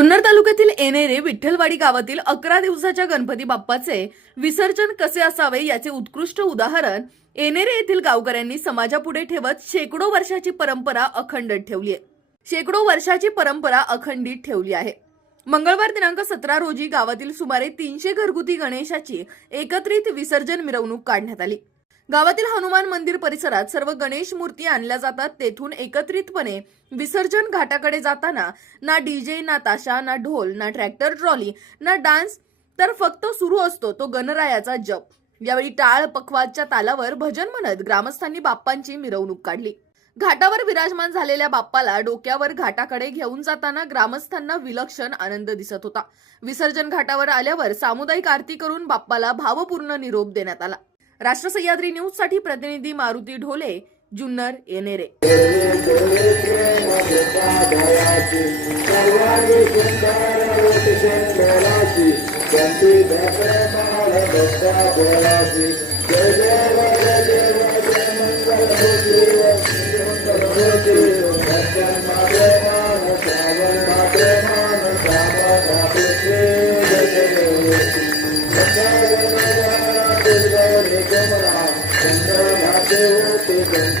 जुन्नर तालुक्यातील एनेरे विठ्ठलवाडी गावातील अकरा दिवसाच्या गणपती बाप्पाचे विसर्जन कसे असावे याचे उत्कृष्ट उदाहरण एनेरे येथील गावकऱ्यांनी समाजापुढे ठेवत शेकडो वर्षाची परंपरा अखंडित ठेवली आहे. शेकडो वर्षाची परंपरा अखंडित ठेवली आहे. मंगळवार दिनांक सतरा रोजी गावातील सुमारे तीनशे घरगुती गणेशाची एकत्रित विसर्जन मिरवणूक काढण्यात आली. गावातील हनुमान मंदिर परिसरात सर्व गणेश मूर्ती आणल्या जातात. तेथून एकत्रितपणे विसर्जन घाटाकडे जाताना ना डीजे ना ताशा ना ढोल ना ट्रॅक्टर ट्रॉली ना डान्स तर फक्त सुरू असतो तो गणरायाचा जप. यावेळी टाळ पखवाजच्या तालावर भजन म्हणत ग्रामस्थांनी बाप्पांची मिरवणूक काढली. घाटावर विराजमान झालेल्या बाप्पाला डोक्यावर घाटाकडे घेऊन जाताना ग्रामस्थांना विलक्षण आनंद दिसत होता. विसर्जन घाटावर आल्यावर सामुदायिक आरती करून बाप्पाला भावपूर्ण निरोप देण्यात आला. राष्ट्र सह्याद्री न्यूजसाठी प्रतिनिधी Maruti Dhole Junnar येनेरे Thank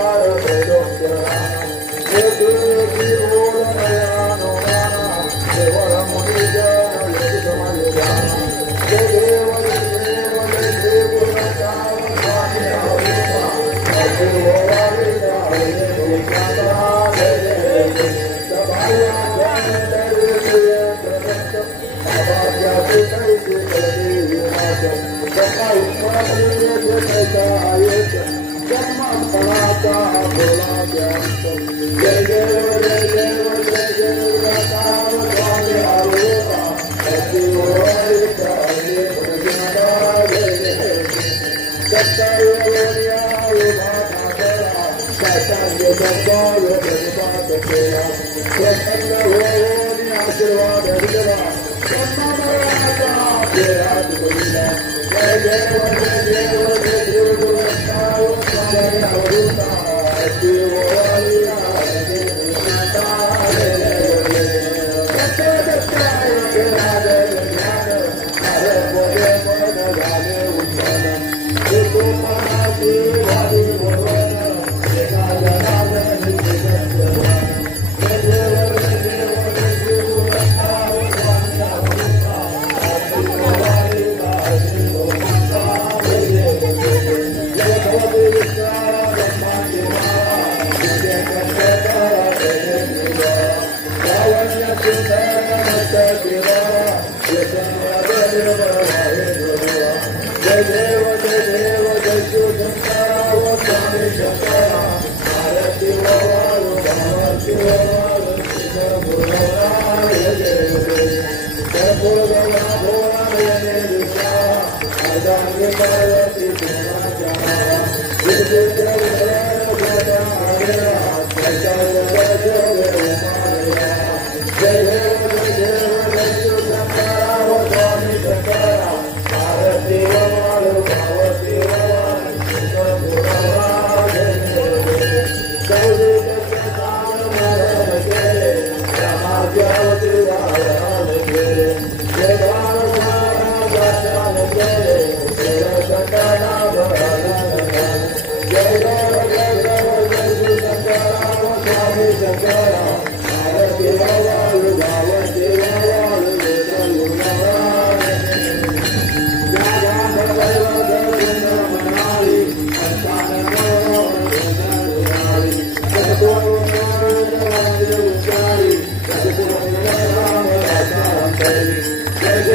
Yeah. Jai Jai Thank you. Thank